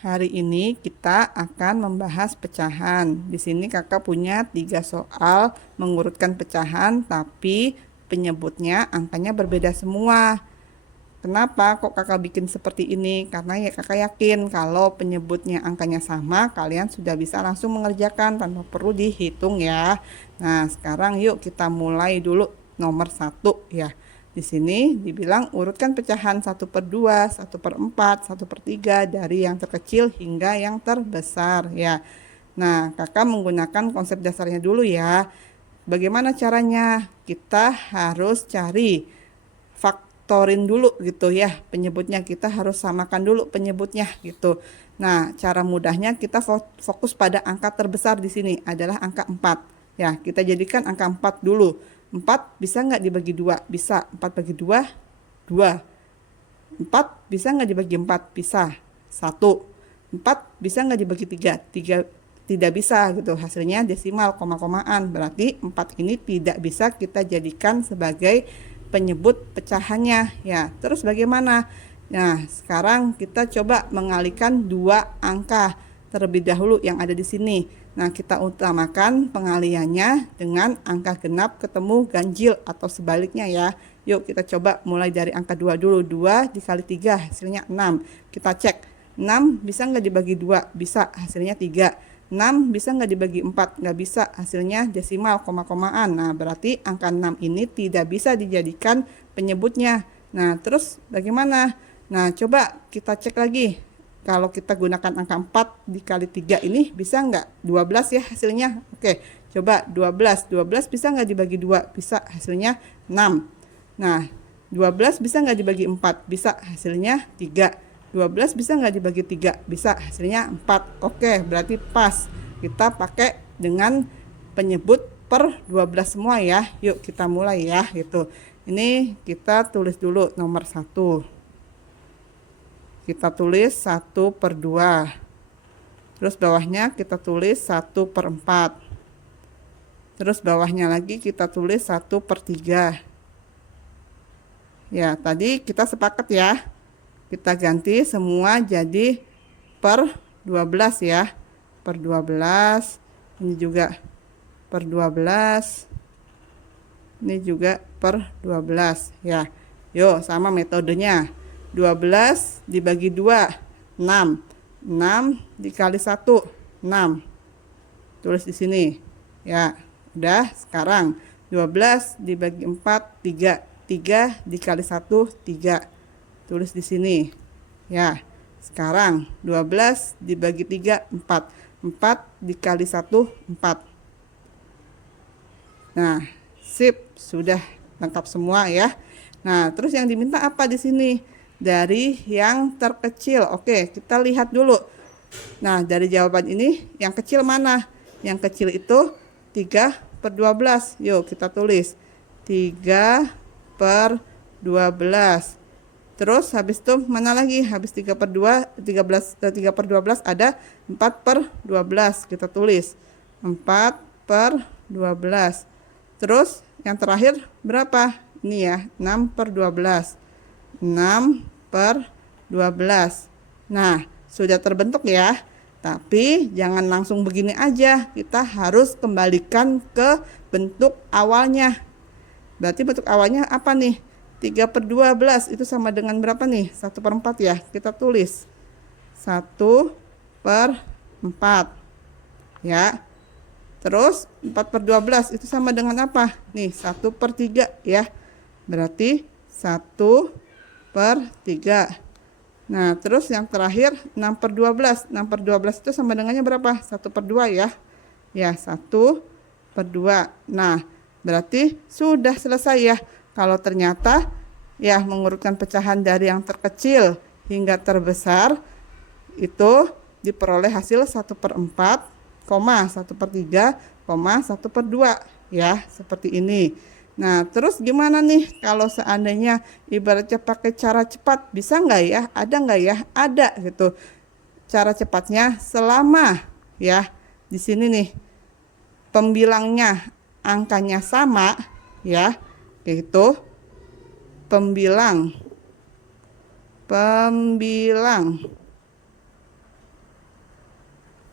Hari ini kita akan membahas pecahan. Di sini kakak punya 3 soal mengurutkan pecahan, tapi penyebutnya angkanya berbeda semua. Kenapa kok kakak bikin seperti ini? Karena ya kakak yakin kalau penyebutnya angkanya sama, kalian sudah bisa langsung mengerjakan tanpa perlu dihitung ya. Nah, sekarang yuk kita mulai dulu nomor 1 ya. Di sini dibilang urutkan pecahan 1/2, 1/4, 1/3 dari yang terkecil hingga yang terbesar ya. Nah, kakak menggunakan konsep dasarnya dulu ya. Bagaimana caranya? Kita harus cari faktorin dulu gitu ya. Penyebutnya kita harus samakan dulu penyebutnya gitu. Nah, cara mudahnya kita fokus pada angka terbesar di sini adalah angka 4. Ya, kita jadikan angka 4 dulu. 4 bisa nggak dibagi 2? Bisa. 4 bagi 2, 2. 4 bisa nggak dibagi 4? Bisa. 1. 4 bisa nggak dibagi 3? 3 tidak bisa gitu. Hasilnya desimal, koma-komaan. Berarti 4 ini tidak bisa kita jadikan sebagai penyebut pecahannya ya. Terus bagaimana? Nah, sekarang kita coba mengalihkan 2 angka terlebih dahulu yang ada di sini. Nah, kita utamakan pengalihannya dengan angka genap ketemu ganjil atau sebaliknya ya. Yuk kita coba mulai dari angka 2 dulu. 2 dikali 3 hasilnya 6. Kita cek. 6 bisa nggak dibagi 2? Bisa, hasilnya 3. 6 bisa nggak dibagi 4? Nggak bisa, hasilnya desimal, koma-komaan. Nah, berarti angka 6 ini tidak bisa dijadikan penyebutnya. Nah, terus bagaimana? Nah, coba kita cek lagi. Kalau kita gunakan angka 4 dikali 3 ini bisa nggak? 12 ya hasilnya. Oke, coba 12. 12 bisa nggak dibagi 2? Bisa, hasilnya 6. Nah, 12 bisa nggak dibagi 4? Bisa, hasilnya 3. 12 bisa nggak dibagi 3? Bisa, hasilnya 4. Oke, berarti pas. Kita pakai dengan penyebut per 12 semua ya. Yuk kita mulai ya gitu. Ini kita tulis dulu nomor 1. Kita tulis 1/2. Terus bawahnya kita tulis 1/4. Terus bawahnya lagi kita tulis 1/3. Ya, tadi kita sepakat ya. Kita ganti semua jadi per 12 ya. Per 12. Ini juga per 12. Ini juga per 12 ya. Yuk, sama metodenya. 12 dibagi 2, 6. 6 dikali 1, 6. Tulis di sini. Ya, udah. Sekarang 12 dibagi 4, 3. 3 dikali 1, 3. Tulis di sini. Ya, sekarang 12 dibagi 3, 4. 4 dikali 1, 4. Nah, sip, sudah lengkap semua ya. Nah, terus yang diminta apa di sini? Dari yang terkecil. Oke, kita lihat dulu. Nah, dari jawaban ini yang kecil mana? Yang kecil itu 3/12. Yuk kita tulis 3/12. Terus habis itu mana lagi? Habis 3/2, 3/12 ada 4/12. Kita tulis 4/12. Terus yang terakhir berapa? Ini ya, 6/12. 6/12. Nah, sudah terbentuk ya. Tapi jangan langsung begini aja. Kita harus kembalikan ke bentuk awalnya. Berarti bentuk awalnya apa nih? 3/12 itu sama dengan berapa nih? 1/4 ya. Kita tulis 1/4 ya. Terus 4/12 itu sama dengan apa? Nih 1/3 ya. Berarti 1/3. Nah, terus yang terakhir 6/12. 6/12 itu sama dengannya berapa? 1/2 ya. Ya, 1/2. Nah, berarti sudah selesai ya. Kalau ternyata ya mengurutkan pecahan dari yang terkecil hingga terbesar itu diperoleh hasil 1/4, 1/3, 1/2 ya, seperti ini. Nah, terus gimana nih kalau seandainya ibaratnya pakai cara cepat, bisa nggak ya? Ada nggak ya? Ada gitu. Cara cepatnya selama ya di sini nih pembilangnya angkanya sama ya, yaitu pembilang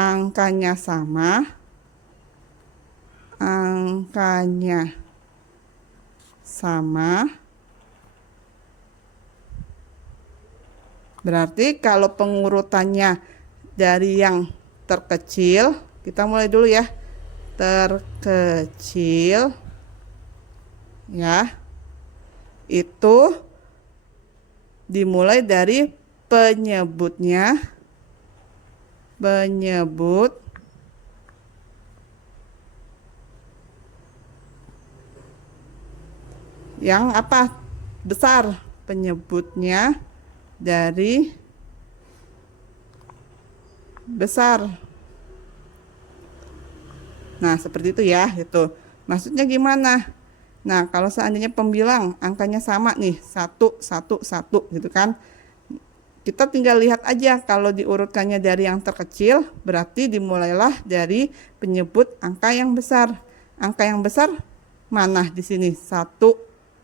angkanya sama, berarti kalau pengurutannya dari yang terkecil, kita mulai dulu ya. Terkecil ya, itu dimulai dari penyebut yang apa? Besar. Penyebutnya dari besar. Nah, seperti itu ya, gitu. Maksudnya gimana? Nah, kalau seandainya pembilang angkanya sama nih, 1, 1, 1 gitu kan. Kita tinggal lihat aja, kalau diurutkannya dari yang terkecil, berarti dimulailah dari penyebut angka yang besar. Angka yang besar mana di sini? 1,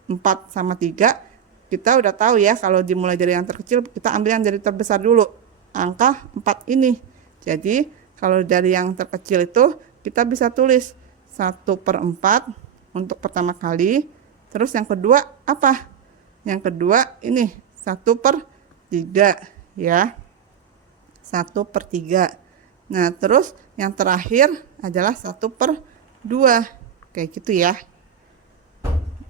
4 sama 3. Kita udah tahu ya, kalau dimulai dari yang terkecil, kita ambil yang dari terbesar dulu. Angka 4 ini. Jadi, kalau dari yang terkecil itu, kita bisa tulis 1/4 untuk pertama kali. Terus yang kedua apa? Yang kedua ini 1/3 ya. 1/3. Nah, terus yang terakhir adalah 1/2. Kayak gitu ya.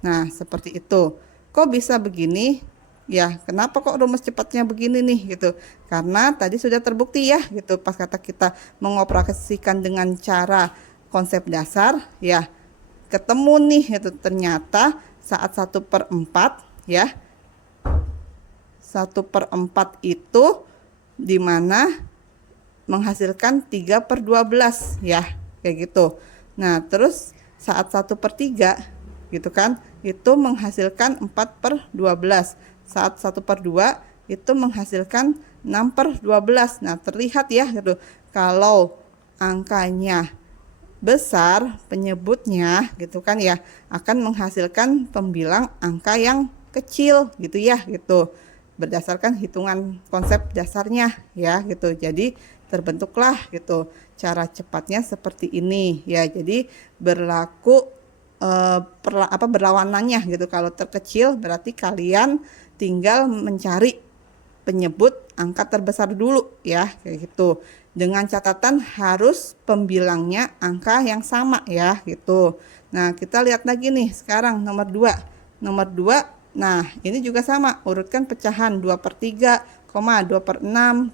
Nah, seperti itu. Kok bisa begini? Ya, kenapa kok rumus cepatnya begini nih gitu? Karena tadi sudah terbukti ya gitu, pas kata kita mengoperasikan dengan cara konsep dasar ya, ketemu nih gitu, ternyata saat 1/4 ya, 1/4 itu dimana menghasilkan 3/12 ya, kayak gitu. Nah, terus saat 1/3 gitu kan, itu menghasilkan 4/12. Saat 1/2 itu menghasilkan 6/12. Nah, terlihat ya gitu, kalau angkanya besar, penyebutnya gitu kan ya, akan menghasilkan pembilang angka yang kecil gitu ya gitu, berdasarkan hitungan konsep dasarnya ya gitu. Jadi terbentuklah gitu cara cepatnya seperti ini ya. Jadi berlaku berlawanannya gitu. Kalau terkecil berarti kalian tinggal mencari penyebut angka terbesar dulu ya, kayak gitu. Dengan catatan harus pembilangnya angka yang sama ya gitu. Nah, kita lihat lagi nih sekarang nomor 2. Nomor 2, nah ini juga sama, urutkan pecahan 2/3, 2/6,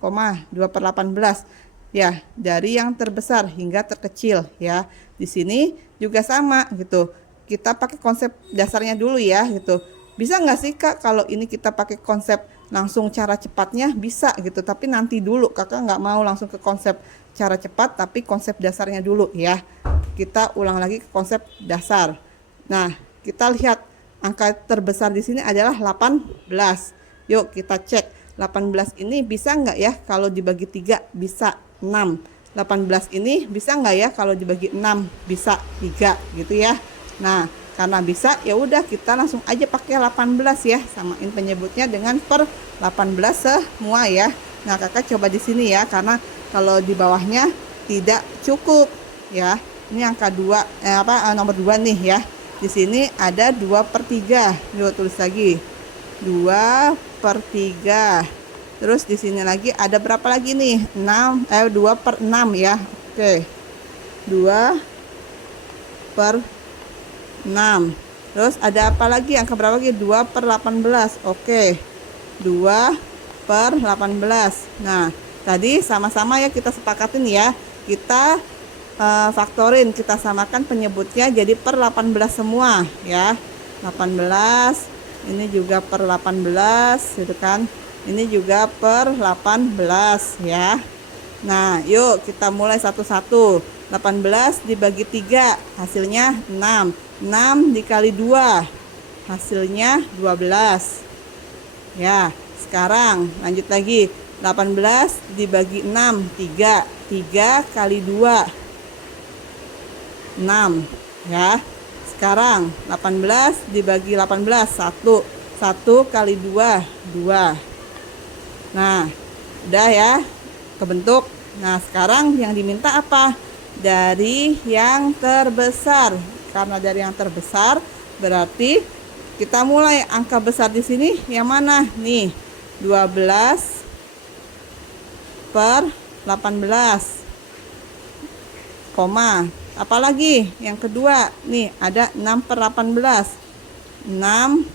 2/18 ya, dari yang terbesar hingga terkecil ya. Di sini juga sama gitu. Kita pakai konsep dasarnya dulu ya gitu. Bisa nggak sih Kak kalau ini kita pakai konsep langsung cara cepatnya? Bisa gitu, tapi nanti dulu. Kakak nggak mau langsung ke konsep cara cepat, tapi konsep dasarnya dulu ya. Kita ulang lagi ke konsep dasar. Nah, kita lihat angka terbesar di sini adalah 18. Yuk kita cek, 18 ini bisa nggak ya kalau dibagi 3? Bisa, 6. 18 ini bisa nggak ya kalau dibagi 6? Bisa, 3 gitu ya. Nah, karena bisa, ya udah kita langsung aja pakai 18 ya, samain penyebutnya dengan per 18 semua ya. Nah, kakak coba di sini ya, karena kalau di bawahnya tidak cukup ya. Ini angka 2 nomor 2 nih ya. Di sini ada 2/3. Yuk tulis lagi. 2/3. Terus di sini lagi ada berapa lagi nih? 2/6 ya. Oke. 2/6. Terus ada apa lagi? Angka berapa lagi? 2/18. Oke. 2/18. Nah, tadi sama-sama ya kita sepakatin ya. Kita faktorin, kita samakan penyebutnya jadi per 18 semua ya. 18, ini juga per 18 gitu kan. Ini juga per 18 ya. Nah, yuk kita mulai satu-satu. 18 dibagi 3 hasilnya 6. 6 dikali 2 hasilnya 12 ya. Sekarang lanjut lagi, 18 dibagi 6 3. 3 kali 2 6 ya. Sekarang 18 dibagi 18 1. 1 kali 2 2. Nah, udah ya kebentuk. Nah, sekarang yang diminta apa? Dari yang terbesar. Karena dari yang terbesar berarti kita mulai angka besar di sini yang mana? Nih, 12 per 18, koma. Apalagi yang kedua, nih ada 6 per 18. 6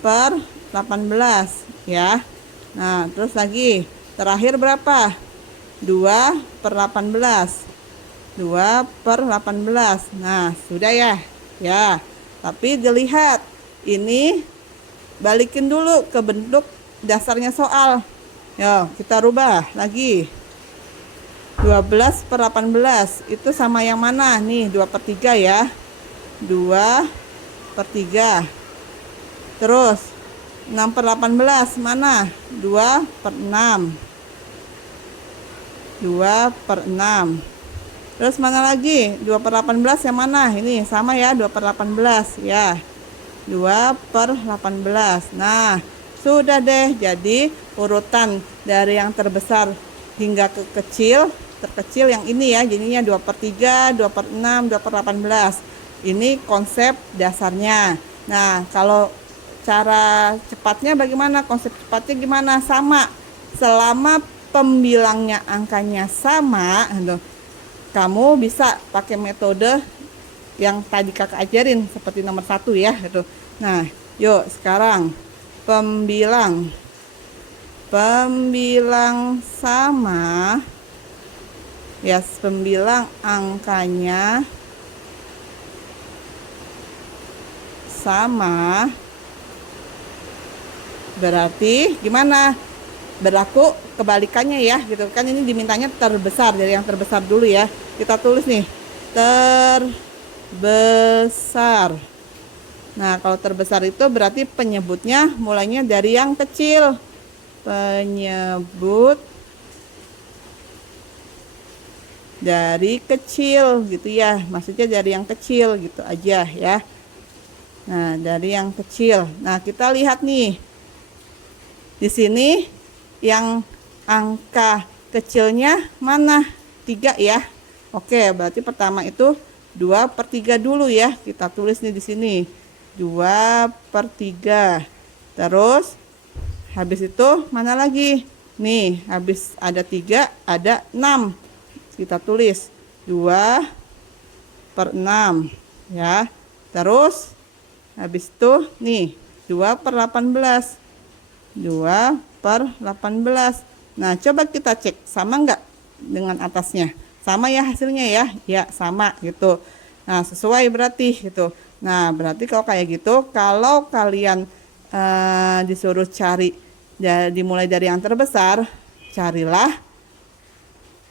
per 18 ya. Nah, terus lagi terakhir berapa? 2 per 18. 2 per 18. Nah, sudah ya. Ya. Tapi dilihat ini balikin dulu ke bentuk dasarnya soal. Yo, kita rubah lagi. 12 per 18 itu sama yang mana? Nih, 2 per 3 ya. 2 per 3. Terus 6 per 18 mana? 2 per 6. 2 per 6. Terus mana lagi? 2 per 18 yang mana? Ini sama ya, 2 per 18 ya. 2 per 18. Nah, sudah deh. Jadi urutan dari yang terbesar hingga ke terkecil yang ini ya. Jadinya 2 per 3, 2 per 6, 2 per 18. Ini konsep dasarnya. Nah, kalau cara cepatnya bagaimana? Konsep cepatnya gimana? Sama. Selama pembilangnya angkanya sama, kamu bisa pakai metode yang tadi kakak ajarin seperti nomor 1 ya. Nah, yuk sekarang pembilang sama ya, pembilang angkanya sama berarti gimana? Berlaku kebalikannya ya, gitu kan. Ini dimintanya terbesar, dari yang terbesar dulu ya. Kita tulis nih, terbesar. Nah, kalau terbesar itu berarti penyebutnya mulainya dari yang kecil. Penyebut dari kecil gitu ya, maksudnya dari yang kecil gitu aja ya. Nah, dari yang kecil. Nah, kita lihat nih. Di sini yang angka kecilnya mana? 3 ya. Oke, berarti pertama itu 2 per 3 dulu ya. Kita tulis nih di sini. 2 per 3. Terus habis itu mana lagi? Nih, habis ada 3, ada 6. Kita tulis 2 per 6 ya. Terus habis itu nih 2 per 18. 2 per 18. Nah, coba kita cek sama enggak dengan atasnya. Sama ya hasilnya ya? Ya, sama gitu. Nah, sesuai berarti gitu. Nah, berarti kalau kayak gitu, kalau kalian disuruh cari dimulai dari yang terbesar, carilah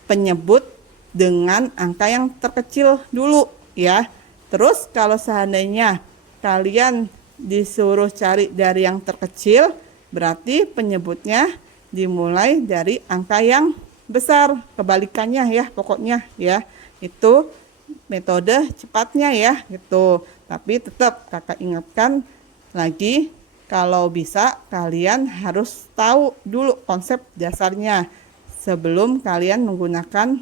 penyebut dengan angka yang terkecil dulu ya. Terus kalau seandainya kalian disuruh cari dari yang terkecil, berarti penyebutnya dimulai dari angka yang besar. Kebalikannya ya pokoknya ya. Itu metode cepatnya ya gitu. Tapi tetap kakak ingatkan lagi, kalau bisa kalian harus tahu dulu konsep dasarnya sebelum kalian menggunakan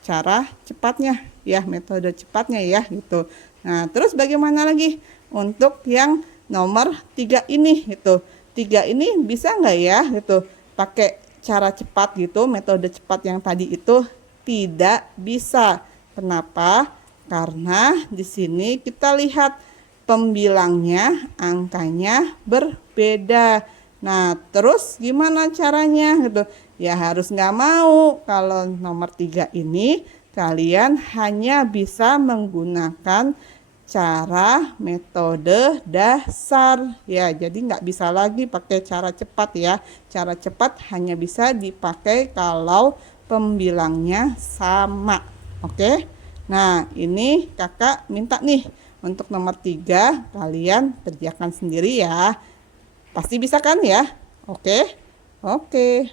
cara cepatnya ya, metode cepatnya ya gitu. Nah, terus bagaimana lagi untuk yang nomor 3 ini gitu. 3 ini bisa nggak ya gitu pakai cara cepat gitu, metode cepat yang tadi itu? Tidak bisa. Kenapa? Karena di sini kita lihat pembilangnya, angkanya berbeda. Nah, terus gimana caranya gitu? Ya harus nggak mau kalau nomor 3 ini kalian hanya bisa menggunakan cara metode dasar ya. Jadi nggak bisa lagi pakai cara cepat ya. Cara cepat hanya bisa dipakai kalau pembilangnya sama. Oke. Nah, ini kakak minta nih untuk nomor 3 kalian kerjakan sendiri ya. Pasti bisa kan ya? Oke. Oke.